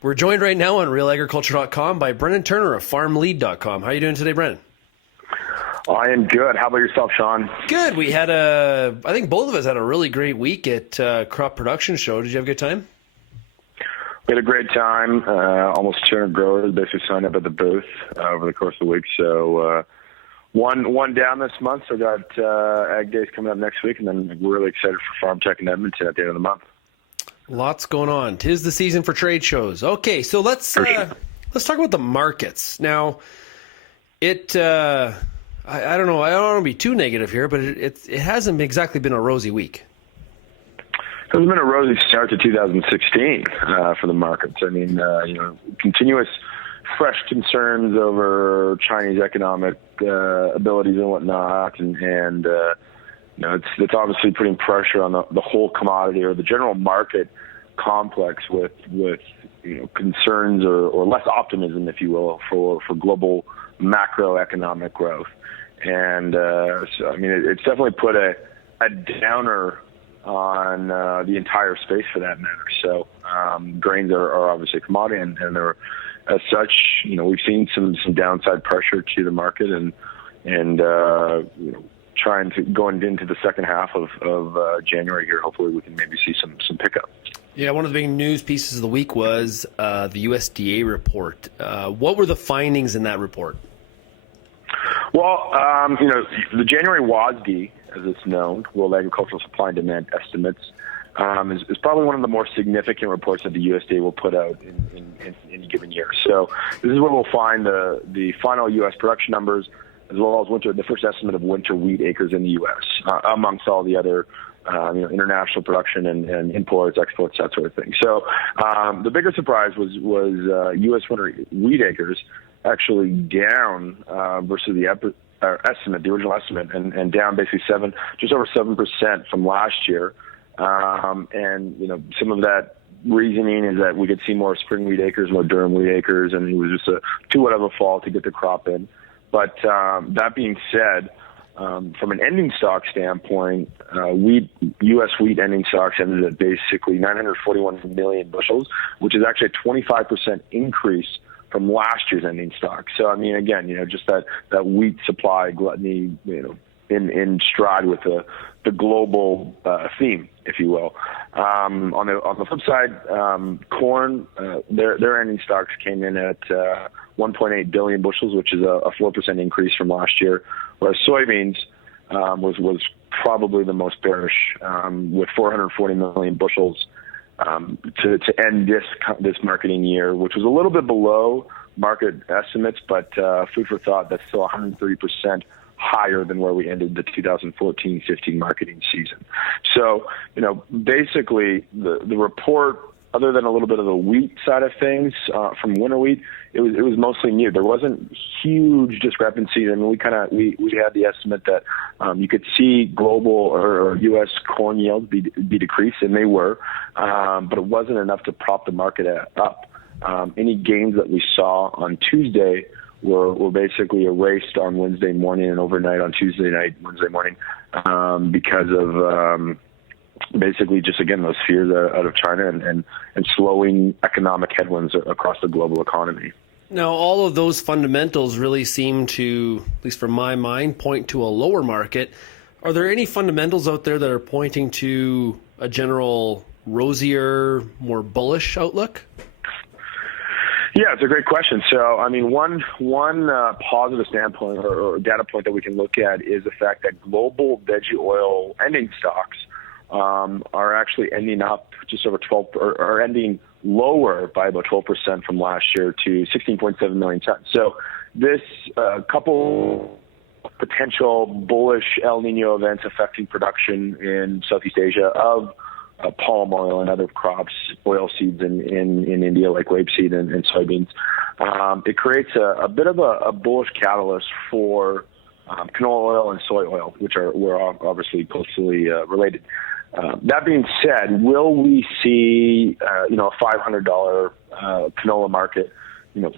We're joined right now on RealAgriculture.com by Brennan Turner of FarmLead.com. How are you doing today, Brennan? I am good. How about yourself, Sean? Good. We had I think both of us had a really great week at Crop Production Show. Did you have a good time? We had a great time. Almost 200 growers basically signed up at the booth over the course of the week. So one down this month. So got Ag Days coming up next week, and then we're really excited for Farm Tech in Edmonton at the end of the month. Lots going on. 'Tis the season for trade shows. Okay, so let's talk about the markets now. I don't know. I don't want to be too negative here, but it hasn't exactly been a rosy week. It hasn't been a rosy start to 2016 for the markets. I mean, continuous fresh concerns over Chinese economic abilities and whatnot, and it's obviously putting pressure on the whole commodity or the general market complex with concerns or less optimism, if you will, for global macroeconomic growth. And so, I mean, it's definitely put a downer on the entire space for that matter. So grains are obviously a commodity, and they're, as such, we've seen some downside pressure to the market, and trying to go into the second half of January here. Hopefully, we can maybe see some pickup. Yeah, one of the big news pieces of the week was the USDA report. What were the findings in that report? Well, the January WASDE, as it's known, World Agricultural Supply and Demand Estimates, is probably one of the more significant reports that the USDA will put out in any given year. So this is where we'll find the final U.S. production numbers, as well as the first estimate of winter wheat acres in the U.S., amongst all the other international production and imports, exports, that sort of thing. So the bigger surprise was U.S. winter wheat acres actually down versus the estimate, the original estimate, and down basically just over 7% from last year. And some of that reasoning is that we could see more spring wheat acres, more durum wheat acres, and it was just too wet of a fall to get the crop in. But that being said, from an ending stock standpoint, U.S. wheat ending stocks ended at basically 941 million bushels, which is actually a 25% increase from last year's ending stock. So, I mean, again, just that wheat supply gluttony, in stride with the global theme, if you will. On the flip side, corn, their ending stocks came in at 1.8 billion bushels, which is a 4% increase from last year, whereas soybeans was probably the most bearish, with 440 million bushels to end this marketing year, which was a little bit below market estimates, but food for thought, that's still 130% higher than where we ended the 2014-15 marketing season. So, basically the report, other than a little bit of the wheat side of things from winter wheat, it was mostly new. There wasn't huge discrepancies. I mean, we had the estimate that you could see global or U.S. corn yields be decreased, and they were, but it wasn't enough to prop the market up. Any gains that we saw on Tuesday were basically erased on Wednesday morning and overnight on Tuesday night, Wednesday morning, because of basically just, again, those fears out of China and slowing economic headwinds across the global economy. Now, all of those fundamentals really seem to, at least from my mind, point to a lower market. Are there any fundamentals out there that are pointing to a general rosier, more bullish outlook? Yeah, it's a great question. So, I mean, one positive standpoint or data point that we can look at is the fact that global veggie oil ending stocks are actually ending up just over 12, or ending lower by about 12% from last year to 16.7 million tons. So this couple potential bullish El Nino events affecting production in Southeast Asia of palm oil and other crops, oil seeds in India like rapeseed and soybeans. It creates a bit of a bullish catalyst for canola oil and soy oil, which were obviously closely related. That being said, will we see a $500 canola market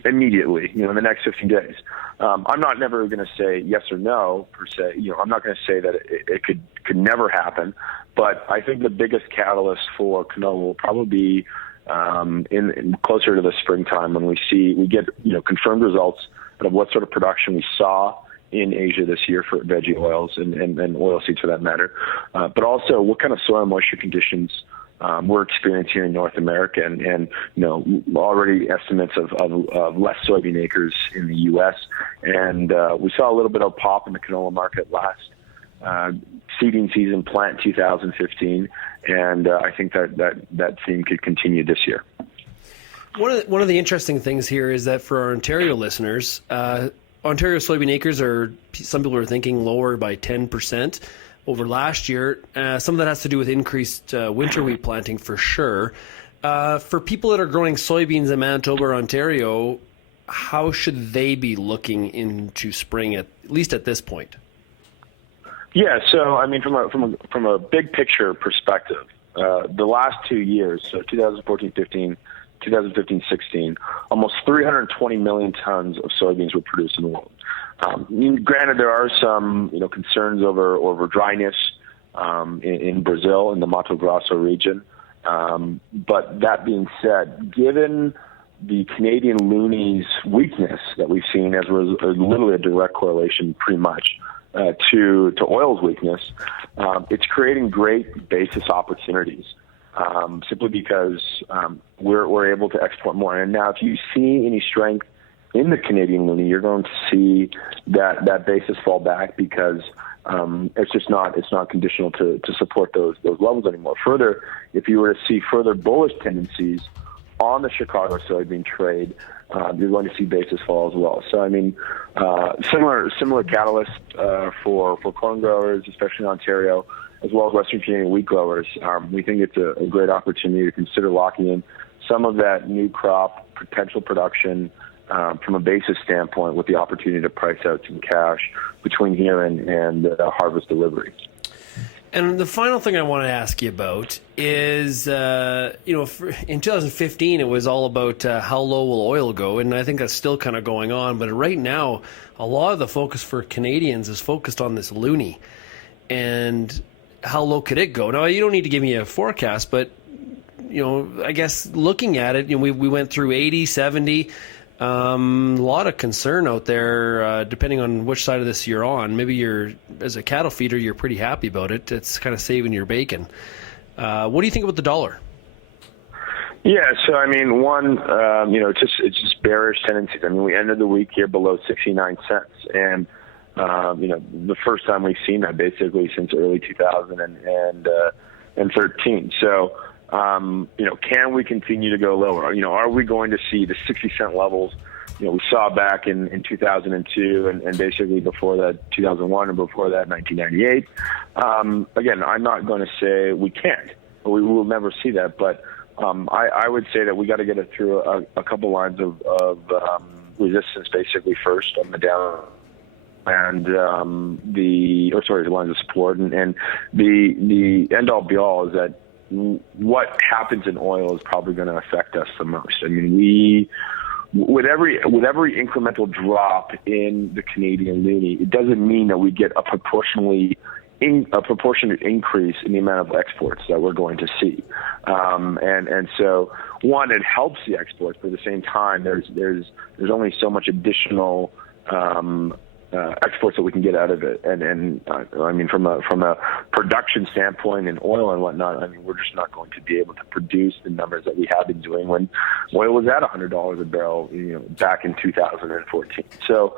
immediately, in the next 15 days? I'm not never going to say yes or no per se. I'm not going to say that it could never happen, but I think the biggest catalyst for canola will probably be in closer to the springtime when we get confirmed results of what sort of production we saw in Asia this year for veggie oils and oilseeds for that matter, but also what kind of soil moisture conditions we're experiencing here in North America, and already estimates of less soybean acres in the U.S. And we saw a little bit of pop in the canola market last seeding season, plant 2015, and I think that theme could continue this year. One of the interesting things here is that for our Ontario listeners, Ontario soybean acres some people are thinking lower by 10% over last year. Some of that has to do with increased winter wheat planting for sure. For people that are growing soybeans in Manitoba or Ontario, how should they be looking into spring at least at this point? Yeah, so I mean, from a big picture perspective, the last 2 years, so 2014-15, 2015-16, almost 320 million tons of soybeans were produced in the world. Granted, there are some concerns over dryness in Brazil, in the Mato Grosso region. But that being said, given the Canadian looney's weakness that we've seen as literally a direct correlation pretty much to oil's weakness, it's creating great basis opportunities. Simply because we're able to export more. And now if you see any strength in the Canadian loonie, you're going to see that basis fall back because it's not conditional to support those levels anymore. Further, if you were to see further bullish tendencies on the Chicago soybean trade, you're going to see basis fall as well. So I mean, similar catalyst for corn growers, especially in Ontario, as well as Western Canadian wheat growers. We think it's a great opportunity to consider locking in some of that new crop potential production from a basis standpoint, with the opportunity to price out some cash between here and harvest delivery. And the final thing I want to ask you about is, in 2015, it was all about how low will oil go, and I think that's still kind of going on. But right now, a lot of the focus for Canadians is focused on this loonie, and how low could it go? Now, you don't need to give me a forecast, but I guess looking at it, we went through 80, 70. A lot of concern out there, depending on which side of this you're on. Maybe as a cattle feeder, you're pretty happy about it. It's kind of saving your bacon. What do you think about the dollar? Yeah, so I mean, it's just bearish tendencies. I mean, we ended the week here below 69 cents, and the first time we've seen that basically since early 2013. So, can we continue to go lower? Are we going to see the 60-cent levels we saw back in 2002 and basically before that 2001 and before that 1998? Again, I'm not going to say we can't. We will never see that, but I would say that we got to get it through a couple lines of resistance, basically first on the down, and the lines of support, and the end all be all is that what happens in oil is probably going to affect us the most. I mean, with every incremental drop in the Canadian loonie, it doesn't mean that we get a proportionate increase in the amount of exports that we're going to see. And so one, it helps the exports, but at the same time, there's only so much additional exports that we can get out of it, and I mean, from a production standpoint in oil and whatnot, I mean, we're just not going to be able to produce the numbers that we have been doing when oil was at $100 a barrel, back in 2014. So,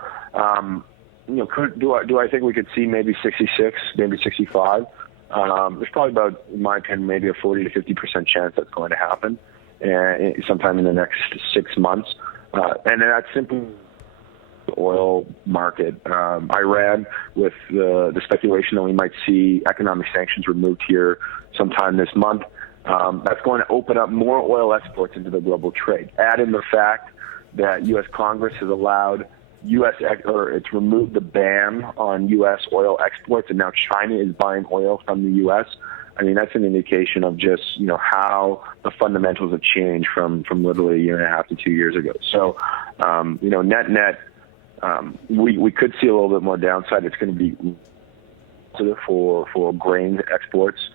do I think we could see maybe 66, maybe 65? There's probably about, in my opinion, maybe a 40 to 50% chance that's going to happen sometime in the next 6 months, and that's simply oil market. Iran, with the speculation that we might see economic sanctions removed here sometime this month, that's going to open up more oil exports into the global trade. Add in the fact that U.S. Congress has allowed it's removed the ban on U.S. oil exports, and now China is buying oil from the U.S. I mean, that's an indication of just how the fundamentals have changed from literally a year and a half to 2 years ago. So, net. We could see a little bit more downside. It's going to be positive for grain exports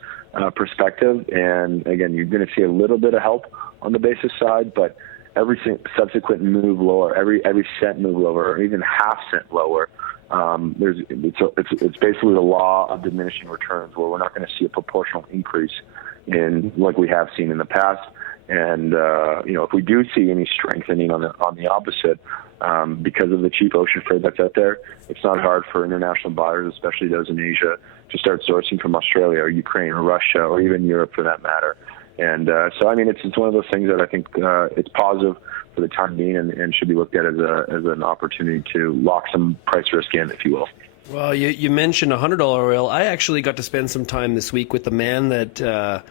perspective, and again, you're going to see a little bit of help on the basis side, but every subsequent move lower, every cent move lower, or even half cent lower, it's basically the law of diminishing returns, where we're not going to see a proportional increase in like we have seen in the past. And if we do see any strengthening on the opposite, because of the cheap ocean freight that's out there, it's not hard for international buyers, especially those in Asia, to start sourcing from Australia or Ukraine or Russia or even Europe for that matter. And so, I mean, it's one of those things that I think it's positive for the time being and should be looked at as an opportunity to lock some price risk in, if you will. Well, you mentioned $100 oil. I actually got to spend some time this week with the man that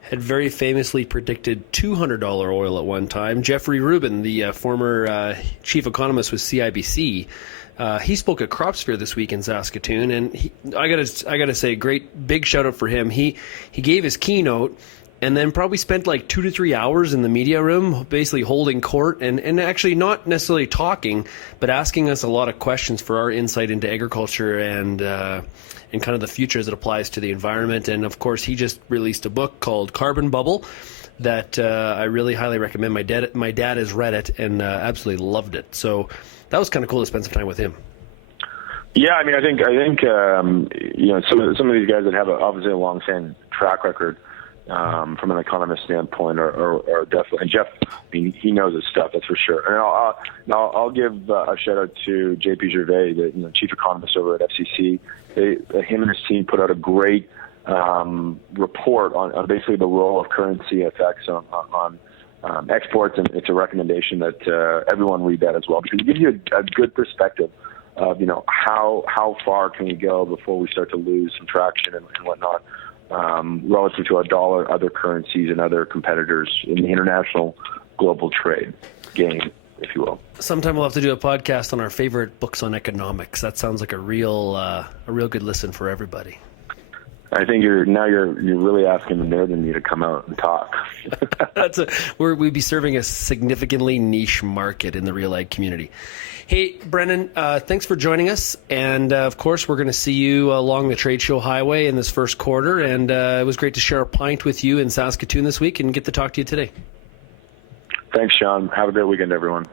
had very famously predicted $200 oil at one time, Jeffrey Rubin, the former chief economist with CIBC. He spoke at CropSphere this week in Saskatoon, and I gotta say, great big shout out for him. He gave his keynote, and then probably spent like 2 to 3 hours in the media room, basically holding court and actually not necessarily talking, but asking us a lot of questions for our insight into agriculture and kind of the future as it applies to the environment. And of course, he just released a book called Carbon Bubble that I really highly recommend. My dad has read it and absolutely loved it. So that was kind of cool to spend some time with him. Yeah, I mean, I think some of these guys that have obviously a long-standing track record from an economist standpoint are definitely, and Jeff, I mean, he knows his stuff, that's for sure. And I'll give a shout out to JP Gervais, the chief economist over at FCC. Him and his team put out a great report on basically the role of currency effects on exports, and it's a recommendation that everyone read that as well, because it gives you a good perspective of how far can we go before we start to lose some traction and whatnot. Relative to our dollar, other currencies, and other competitors in the international global trade game, if you will. Sometime we'll have to do a podcast on our favorite books on economics. That sounds like a real good listen for everybody. I think you're really asking the nerd in me to come out and talk. We'd be serving a significantly niche market in the Real Ag community. Hey, Brennan, thanks for joining us. And of course, we're going to see you along the trade show highway in this first quarter. And it was great to share a pint with you in Saskatoon this week and get to talk to you today. Thanks, Sean. Have a great weekend, everyone.